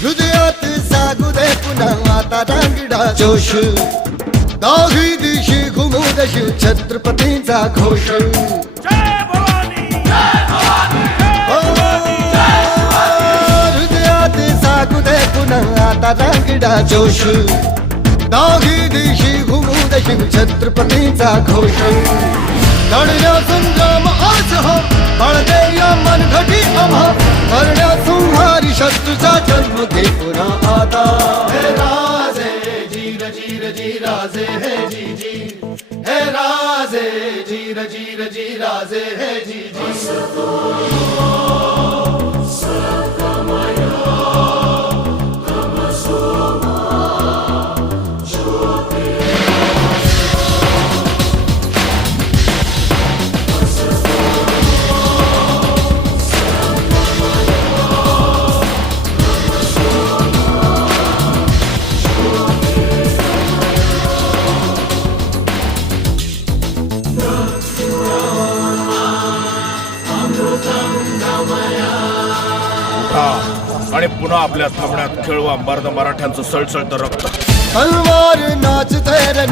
हृदयात जागू दे पुन्हा आता रांगडा जोश दाही दिशी घुमू दे शिव छत्रपतींचा घोष हृदयात जागू दे पुन्हा आता रांगडा जोश दाही दिशी घुमू दे शिव छत्रपतींचा घोष लढण्या संग्राम आज हा बाळदे या मनघटी आम्हा करण्या संहारी शत्रूचा जन्म घे पुन्हा आता हे राजे जीर जीर जी राजे हे जी जी हे राजे जीर जीर जी राजे हे जी जी आणि पुन्हा आपल्या थांबण्यात खेळवा मर्द मराठ्यांचं सळसळतं रक्त तलवार नाचते रे